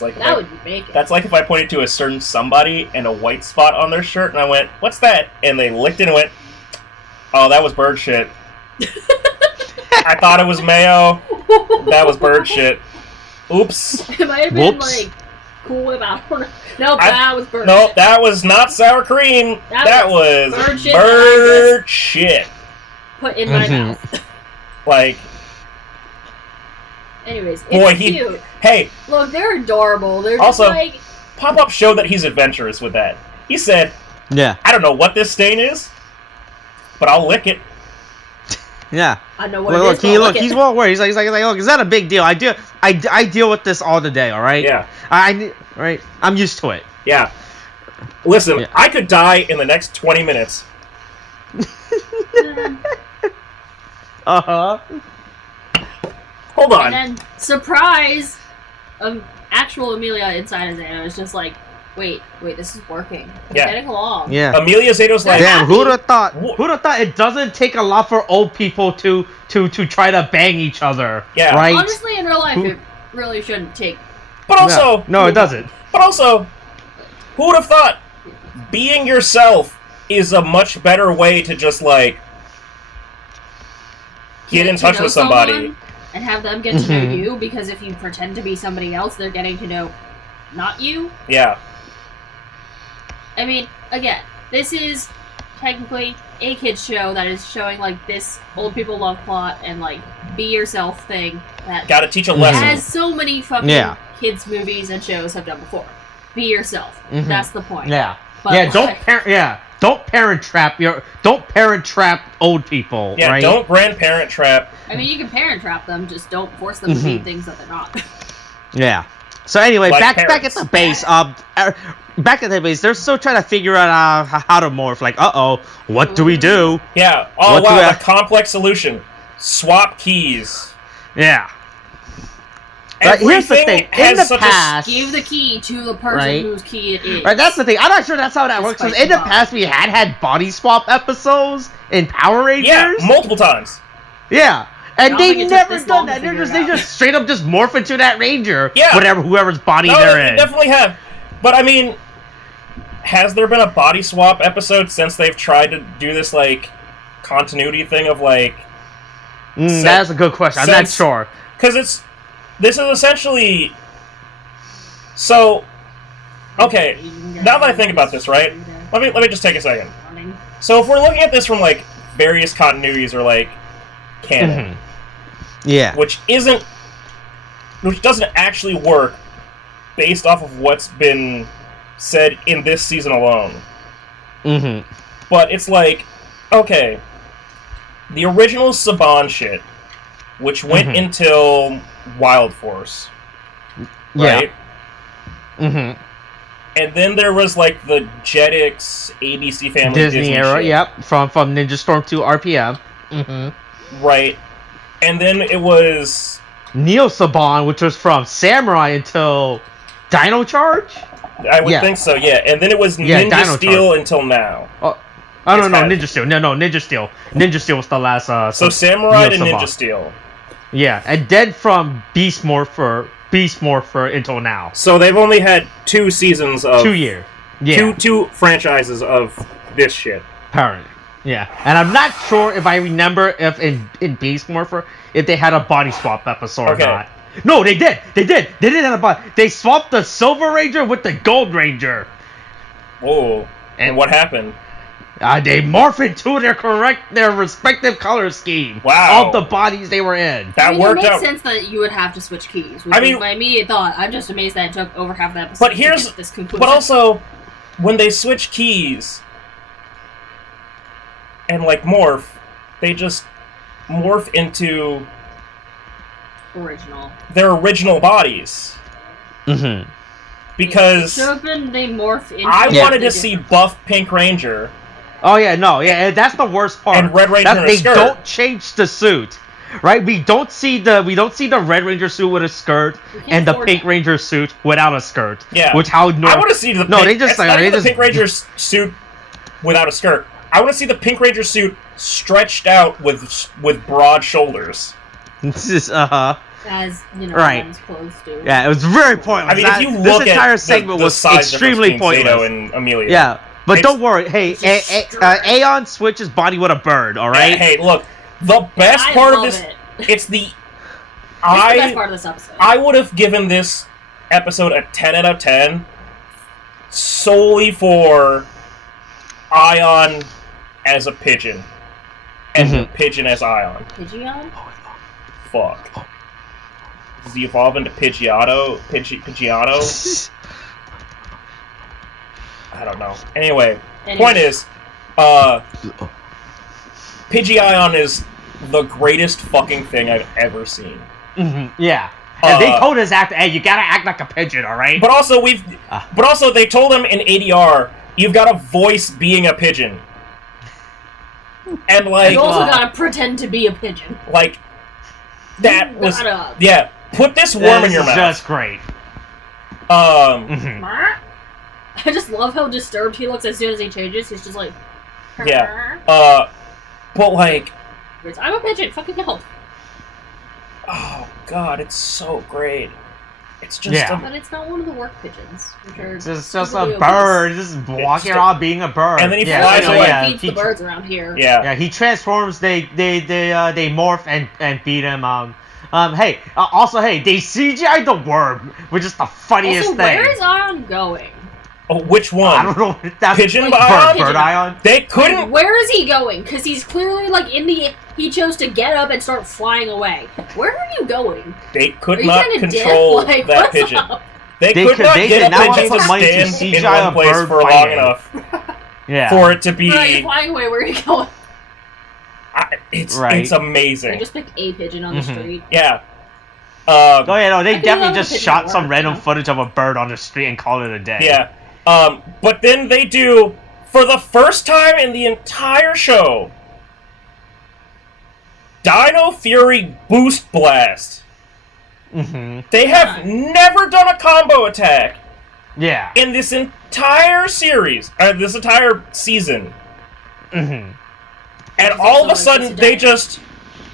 That would make it. That's like if I pointed to a certain somebody and a white spot on their shirt, and I went, "What's that?" And they licked it and went, "Oh, that was bird shit." I thought it was mayo. That was bird shit. Oops. It might have been like. Cool about Nope, that was bird Nope, shit. that was not sour cream. That was bird shit. Put in my mouth. Like. Anyways, it's cute. Hey. Look, they're adorable. They're also, just like. Pop-Up showed that he's adventurous with that. He said, "Yeah, I don't know what this stain is, but I'll lick it." Yeah. I know what it is. He's well aware. He's like, look, it's not a big deal. I deal with this all the day. All right. Yeah. Right. I'm used to it. Yeah. Listen, I could die in the next 20 minutes. Uh-huh. Hold on. And then surprise, actual Amelia inside of Zato is just like, wait, this is working. It's getting along. Yeah. Amelia Zato's like, damn, who'd have thought it doesn't take a lot for old people to try to bang each other. Yeah. Right? Honestly, in real life, it really shouldn't take. But also, no, it doesn't. But also, who would have thought being yourself is a much better way to just like get in touch with somebody and have them get to know you? Because if you pretend to be somebody else, they're getting to know not you. Yeah. I mean, again, this is technically a kids show that is showing like this old people love plot and like be yourself thing that gotta teach a lesson, as so many fucking kids movies and shows have done before. Be yourself. That's the point. Yeah. But don't parent trap old people. Yeah. Right? Don't grandparent trap. I mean, you can parent trap them. Just don't force them to be things that they're not. Yeah. So anyway, like back at the base. Back at the base, they're still trying to figure out how to morph. Like, what do we do? Yeah. Oh wow, a complex solution. Swap keys. Yeah. Here's the thing. In the past, give the key to the person whose key it is. Right, that's the thing. I'm not sure that's how that works. Because in the past, we had body swap episodes in Power Rangers. Yeah, multiple times. Yeah. And they've never done that. They just straight up just morph into that ranger. Yeah. Whoever's body they're in. They definitely have. But I mean, has there been a body swap episode since they've tried to do this, like, continuity thing of, like... that's a good question. I'm not sure. Because this is essentially... So, okay, now that I think about this, right? Let me just take a second. So if we're looking at this from, like, various continuities or, like, canon... Yeah. Which doesn't actually work based off of what's been said in this season alone. But it's like, okay, the original Saban shit, which went until Wild Force, right? And then there was like the Jetix ABC Family Disney era, shit. Yep, from Ninja Storm to RPM. Right. And then it was Neo Saban, which was from Samurai until Dino Charge? I would think so, yeah. And then it was Ninja Dino Steel Charge. until now. No, Ninja Steel. No, Ninja Steel. Ninja Steel was the last... so Samurai to Neo Ninja Saban. Steel. Yeah, and then from Beast Morpher until now. So they've only had 2 seasons of... 2 years. Yeah. Two franchises of this shit. Apparently. Yeah, and I'm not sure if I remember if in Beast Morpher if they had a body swap episode or not. No, they did. They did have a body. They swapped the Silver Ranger with the Gold Ranger. Oh, and what happened? They morphed into their respective color scheme. Wow. Of the bodies they were in. That worked out. It makes sense that you would have to switch keys. Which was my immediate thought. I'm just amazed that it took over half the episode to get this conclusion. But also, when they switch keys and like morph, they just morph into their original bodies. Because they morph into I wanted to see buff Pink Ranger. Oh yeah, no, yeah, that's the worst part. And Red Ranger in a skirt. They don't change the suit, right? We don't see the Red Ranger suit with a skirt and the Pink Ranger suit without a skirt. Yeah, I want to see the Pink Ranger suit without a skirt. I want to see the Pink Ranger suit stretched out with broad shoulders. This is as men's clothes do. Yeah, it was very pointless. I mean, if you look this entire segment was extremely pointless. Zato and Amelia. Yeah, but don't worry. Hey, Aeon switches body with a bird. All right. Yeah, hey, look, the best part of this, it's the best part of this episode. I would have given this episode a 10 out of 10 solely for Ion as a pigeon and the pigeon as Ion. Pidgeon? Fuck. Does he evolve into Pidgeotto? Pidgeotto? I don't know. Anyway, point is, Pidgeon is the greatest fucking thing I've ever seen. Yeah. And they told his actor, hey, you gotta act like a pigeon, alright? But also they told him in ADR, you've gotta voice being a pigeon. And like... You also gotta pretend to be a pigeon. Like, that was... Yeah, put this worm in your mouth. That's just great. I just love how disturbed he looks as soon as he changes. He's just like... Yeah. But like... I'm a pigeon, fucking help. Oh god, it's so great. It's just but it's not one of the work pigeons, which are it's just a bird, just walking around being a bird. And then he flies away. He feeds the birds around here. Yeah, he transforms. They morph and beat him. Hey, they CGI'd the worm, which is the funniest thing. Where is Ion going? Oh, which one? I don't know. That's Pigeon Ion? Bird Ion? They couldn't... Where is he going? Because he's clearly, like, he chose to get up and start flying away. Where are you going? They could not control that pigeon. They could not get a pigeon to stand in one place for long enough for it to be... You're flying away. Where are you going? It's amazing. They just picked a pigeon on the street. Yeah. They definitely just shot some random footage of a bird on the street and called it a day. Yeah. But then they do, for the first time in the entire show, Dino Fury Boost Blast. They have never done a combo attack. Yeah. In this entire series, this entire season. And all of a sudden, they just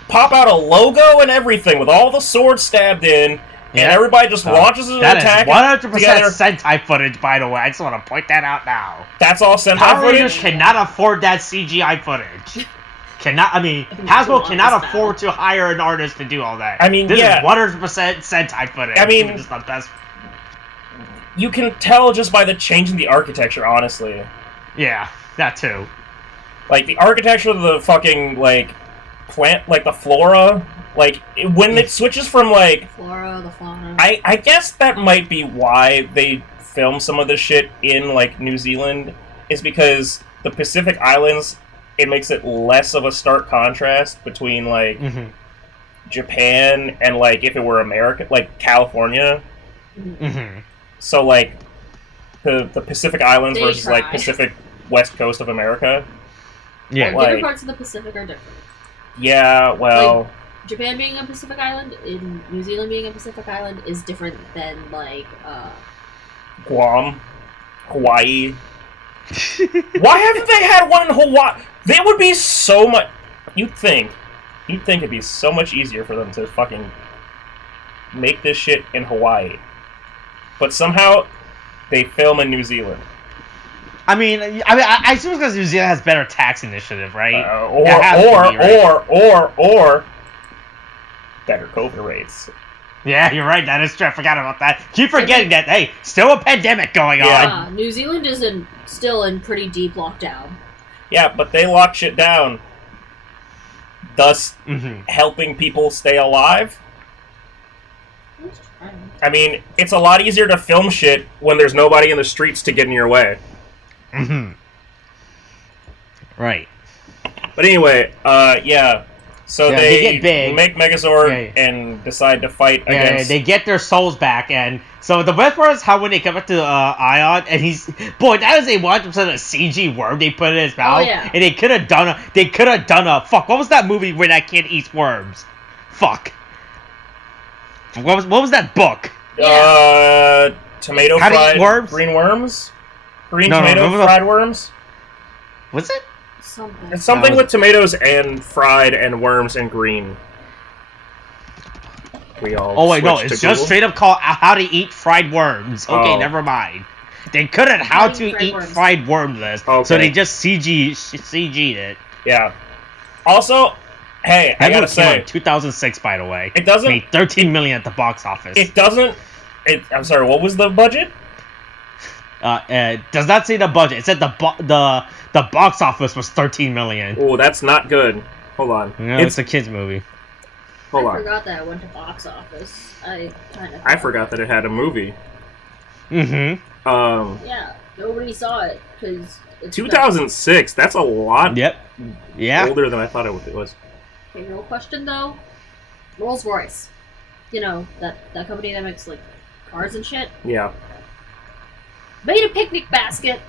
pop out a logo and everything with all the swords stabbed in, and everybody just launches an attack. That is 100% Sentai footage, by the way. I just want to point that out now. That's all Sentai Power Rangers footage? cannot afford that CGI footage. Hasbro cannot afford to hire an artist to do all that. I mean, this is 100% Sentai footage. I mean, it's the best. You can tell just by the change in the architecture, honestly. Yeah, that too. Like, the architecture of the fucking, like, plant, like, the flora, like, when it switches from, like... Flora, the fauna. I guess that might be why they film some of this shit in, like, New Zealand, is because the Pacific Islands, it makes it less of a stark contrast between, like, Japan and, like, if it were America, like, California. So, like, the Pacific Islands versus, like, Pacific West Coast of America. Yeah, different parts of the Pacific are different. Yeah, well... Like, Japan being a Pacific Island, in New Zealand being a Pacific Island, is different than, like, Guam. Hawaii. Why haven't they had one in Hawaii? They would be so much... You'd think it'd be so much easier for them to fucking make this shit in Hawaii. But somehow, they film in New Zealand. I assume because New Zealand has better tax initiative, right? Or better COVID rates. Yeah, you're right. That is true. I forgot about that. Keep forgetting that. Hey, still a pandemic going on. New Zealand is still in pretty deep lockdown. Yeah, but they lock shit down, thus helping people stay alive. I mean, it's a lot easier to film shit when there's nobody in the streets to get in your way. Right. But anyway, So they get big. make Megazord and decide to fight against... they get their souls back, and so the best part is how when they come up to Ion, and boy, that is a 100% a CG worm they put in his mouth, and they could have done a, fuck, what was that movie where that kid eats worms? Fuck. What was that book? Tomato How fried to eat worms? green worms? Fried worms? Was it? It's something with tomatoes and fried and worms and green. We all it's just straight up called How to Eat Fried Worms. Okay, never mind. They couldn't How to Eat Fried Worms list, so they just CG'd it. Yeah. Also, hey, I gotta say, 2006, by the way. It doesn't made $13 million at the box office. It doesn't. I'm sorry. What was the budget? It does not say the budget. It said the box office was $13 million. Oh, that's not good. Hold on. No, it's a kids movie. Hold on. I forgot that it went to box office. I forgot that it had a movie. Yeah, nobody saw it because 2006. That's a lot. Yep. Yeah. Older than I thought it was. Okay, real question though. Rolls-Royce. You know that company that makes like cars and shit. Yeah. Made a picnic basket.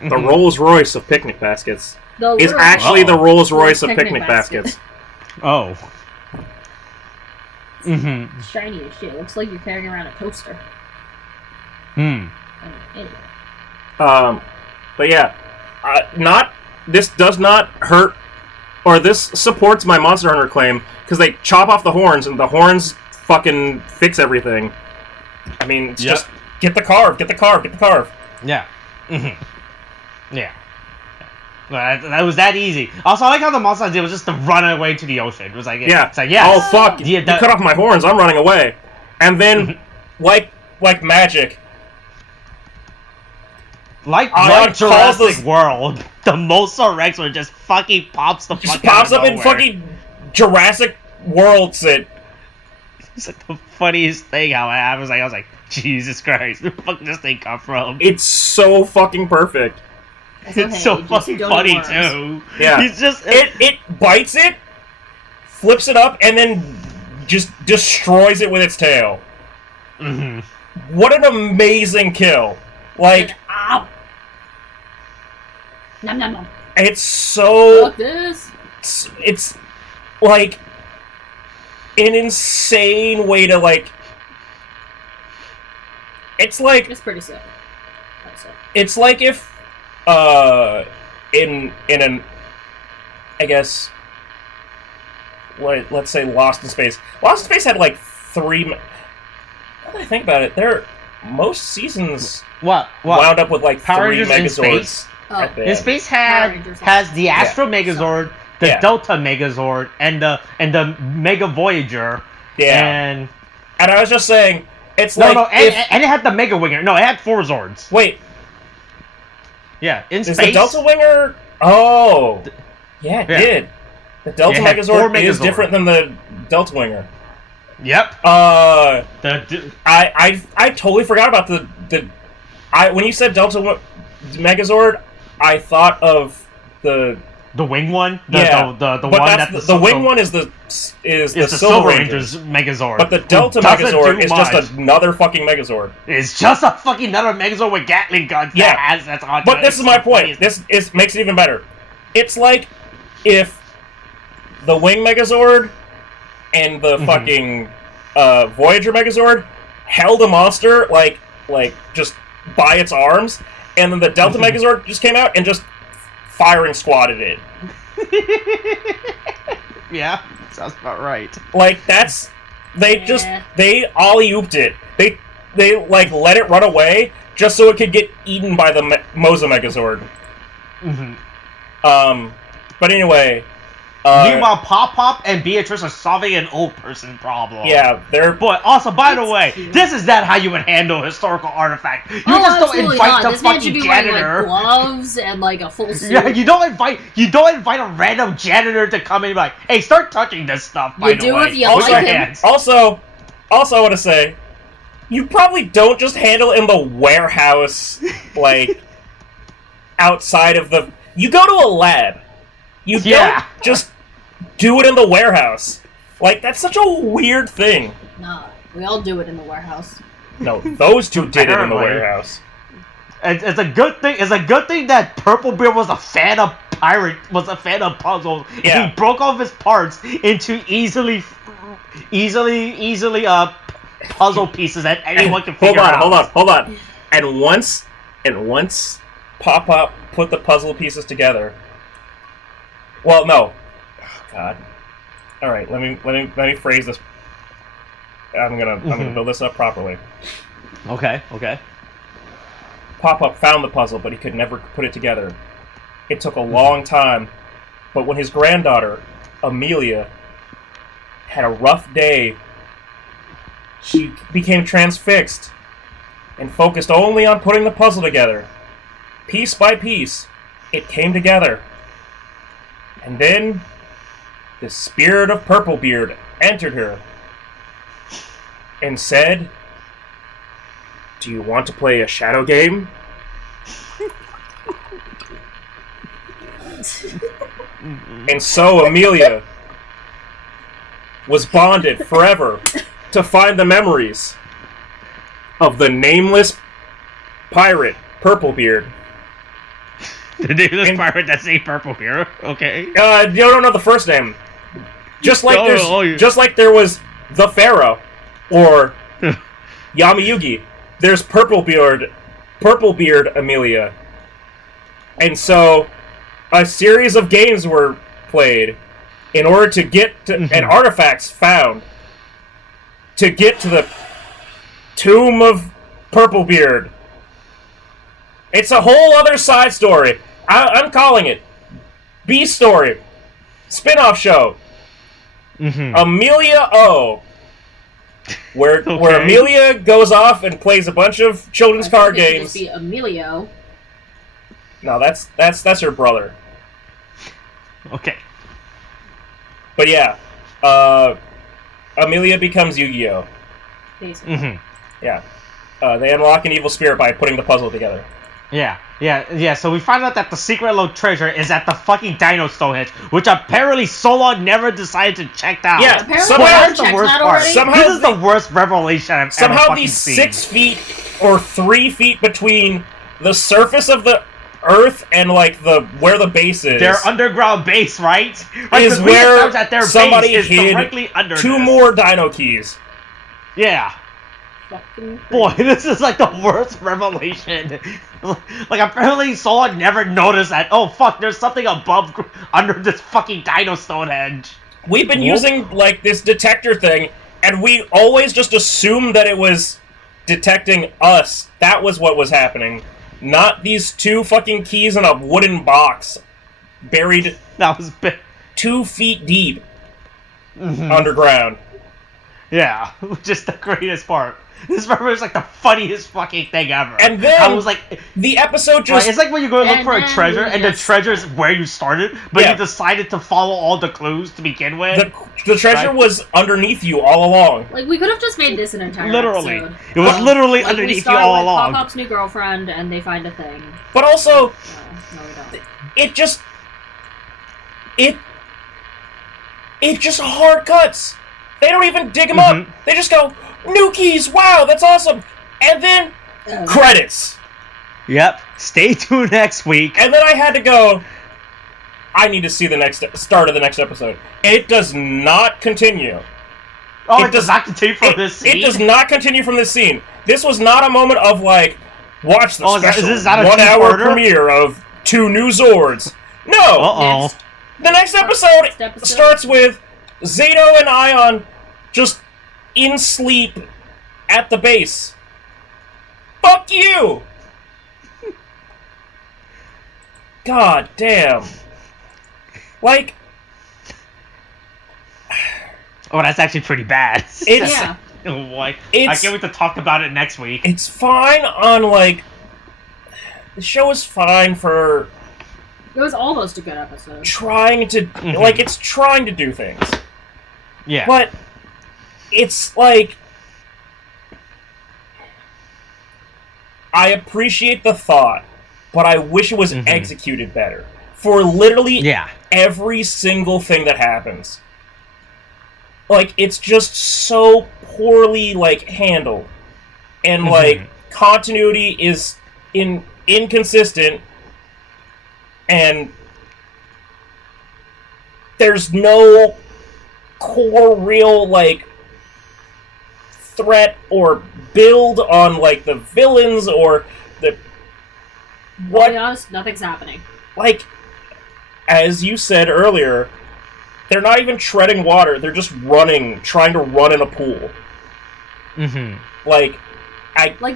The Rolls-Royce of picnic baskets is actually the Rolls-Royce of picnic baskets. Oh. Shiny as shit. Looks like you're carrying around a coaster. Anyway. But yeah, this does not hurt, or this supports my Monster Hunter claim, because they chop off the horns, and the horns fucking fix everything. I mean, it's just, get the carve. Yeah. Yeah. That was that easy. Also, I like how the monster did was just to run away to the ocean. It was like, it's like, oh fuck, you cut off my horns, I'm running away. And then, like magic. Like Jurassic World, the Mosa Rex one just fucking pops up in fucking Jurassic World shit. It's like the funniest thing how I was like, Jesus Christ, where the fuck did this thing come from? It's so fucking perfect. It's so fucking funny too. Yeah. He's just it bites it, flips it up, and then just destroys it with its tail. What an amazing kill! Like, nom nom nom. It's so. Fuck this. It's like an insane way to, like... It's pretty sick. It's like if, in an... I guess... Let's say Lost in Space. Lost in Space had, like, 3... Now that I think about it, most seasons wound up with, like, Power 3 Rangers Megazords. In Space has the Astro Megazord, the Delta Megazord, and the Mega Voyager. Yeah. And I was just saying, it's and it had the Mega Winger. No, it had 4 Zords. Wait. Yeah, in Space. Is the Delta Winger... Oh. Yeah, it did. The Delta Megazord is different than the Delta Winger. Yep. I totally forgot about when you said Delta Megazord, I thought of the wing one. The but one the wing one is the Silver Rangers Megazord. But the Delta Megazord is just another fucking Megazord. It's just a fucking another Megazord with Gatling guns. That's on. But this is my point. This makes it even better. It's like if the Wing Megazord and the fucking Voyager Megazord held a monster like just by its arms, and then the Delta Megazord just came out and just firing squatted it. Yeah, sounds about right. Like they alley-ooped it. They like let it run away just so it could get eaten by the Moza Megazord. But anyway. Meanwhile, Pop and Beatrice are solving an old person problem. Yeah, they're... But also, by the way, this is not how you would handle a historical artifact. You just don't invite the fucking janitor. Wearing, like, gloves and like a full suit. Yeah, you don't invite a random janitor to come in and be like, hey, start touching this stuff. By the way, if you like him. Also, I want to say, you probably don't just handle it in the warehouse, like outside of the. You go to a lab. You don't just do it in the warehouse. Like, that's such a weird thing. Nah, we all do it in the warehouse. No, those two did it in the warehouse. It's a good thing. It's a good thing that Purple Bear was a fan of puzzles. Yeah. He broke off his parts into easily puzzle pieces that anyone can figure out. Hold on. And once Pop put the puzzle pieces together. Well, no. Oh, God. All right, let me phrase this. I'm gonna build this up properly. Okay. Pop found the puzzle, but he could never put it together. It took a long time, but when his granddaughter, Amelia, had a rough day, she became transfixed and focused only on putting the puzzle together. Piece by piece, it came together. And then, the spirit of Purplebeard entered her and said, "Do you want to play a shadow game?" And so Amelia was bonded forever to find the memories of the nameless pirate Purplebeard. The nameless pirate that's a Purplebeard. Okay. You don't know the first name. Just like there was the Pharaoh or Yamayugi. There's Purplebeard Amelia. And so a series of games were played in order to get to, and artifacts found to get to the tomb of Purplebeard. It's a whole other side story. I'm calling it B story, spin-off show. Amelia O, where Amelia goes off and plays a bunch of children's card games. Be Emilio. No, that's her brother. Okay. But yeah, Amelia becomes Yu-Gi-Oh. Basically. Yeah. They unlock an evil spirit by putting the puzzle together. Yeah. So we find out that the secret low treasure is at the fucking Dino Stonehenge, which apparently Solon never decided to check out. Yeah, that's the worst part. This is the worst revelation I've ever fucking seen. Somehow these 6 feet or 3 feet between the surface of the Earth and like where the base is. Their underground base, right? Like, is where that their somebody base is hid directly under two this. more dino keys. Yeah. Boy, this is like the worst revelation. Like, apparently someone never noticed that, oh fuck, there's something under this fucking dino Stonehenge. We've been using, like, this detector thing, and we always just assumed that it was detecting us. That was what was happening. Not these two fucking keys in a wooden box buried 2 feet deep underground. Yeah, just the greatest part. This is like the funniest fucking thing ever. And then I was like, the episode just... It's like when you go look for a treasure, and the treasure is where you started, but you decided to follow all the clues to begin with. The treasure was underneath you all along. Like, we could have just made this an entire episode. It was literally underneath you all along. Pop-Pop's new girlfriend, and they find a thing. But also, no, we don't. It just hard cuts. They don't even dig them up. They just go, new keys, wow, that's awesome. And then, credits. Yep. Stay tuned next week. And then I had to go, I need to see the start of the next episode. It does not continue. Oh, it does not continue from this scene? It does not continue from this scene. This was not a moment of, like, watch the special is that 1 hour premiere of 2 new Zords. No! The next episode starts with Zato and Ion just in sleep at the base. Fuck you! God damn. Like... Oh, that's actually pretty bad. Yeah. I can't wait to talk about it next week. It's fine on, like... The show is fine for... It was almost a good episode. Trying to... Like, it's trying to do things. Yeah. But... It's like... I appreciate the thought, but I wish it was executed better. For literally every single thing that happens. Like, it's just so poorly, like, handled. And, like, continuity is inconsistent. And there's no core real, like, threat or build on, like, the villains or the... What? To be honest, nothing's happening. Like, as you said earlier, they're not even treading water. They're just running, trying to run in a pool. Like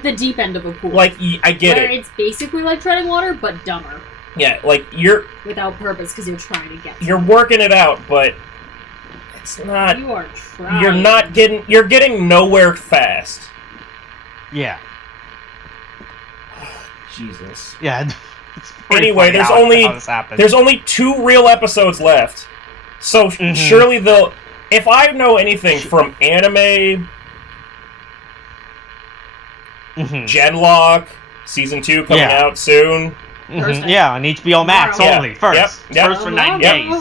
the deep end of a pool. Like, I get Where it's basically like treading water, but dumber. Yeah, like, you're... Without purpose, because you're trying to get... You're working it out, but... It's not... You are trying. You're not getting... You're getting nowhere fast. Yeah. Jesus. Yeah. Anyway, there's only 2 real episodes left. So surely they'll... If I know anything from anime... Genlock, Season 2 coming out soon... Yeah, on HBO Max only. First for 9 days.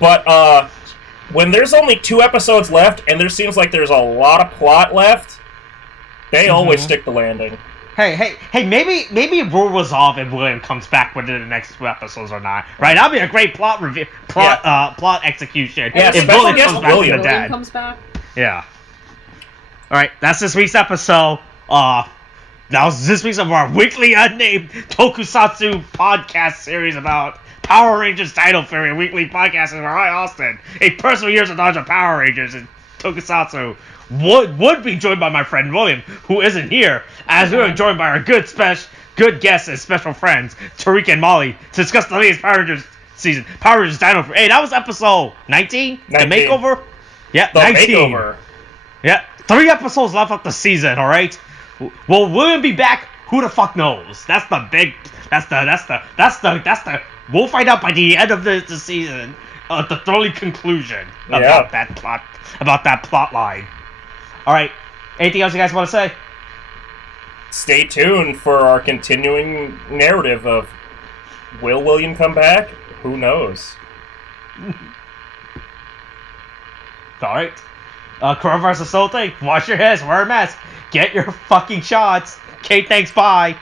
But when there's only 2 episodes left, and there seems like there's a lot of plot left, they always stick the landing. Hey, maybe it will resolve if William comes back within the next 2 episodes or not. Right? That'll be a great plot execution. Yeah, if William comes back from the dead. Comes back. Yeah. Alright, that's this week's episode. That was this week's of our weekly unnamed tokusatsu podcast series about Power Rangers Dino Fury, a weekly podcast with I, Austin, a person who hears a knowledge of Power Rangers and tokusatsu, would be joined by my friend William, who isn't here, as we are joined by our good guests and special friends, Tariq and Molly, to discuss the latest Power Rangers season, Power Rangers Dino Fury. Hey, that was episode 19? The Makeover? Yeah, the 19. Makeover. Yeah, 3 episodes left of the season, alright? Will William be back? Who the fuck knows? That's the we'll find out by the end of the season, the thrilling conclusion about that plot line. Alright, anything else you guys want to say? Stay tuned for our continuing narrative of will William come back? Who knows? Alright. Coronavirus is still a thing. Wash your hands, wear a mask, get your fucking shots. Okay, thanks, bye.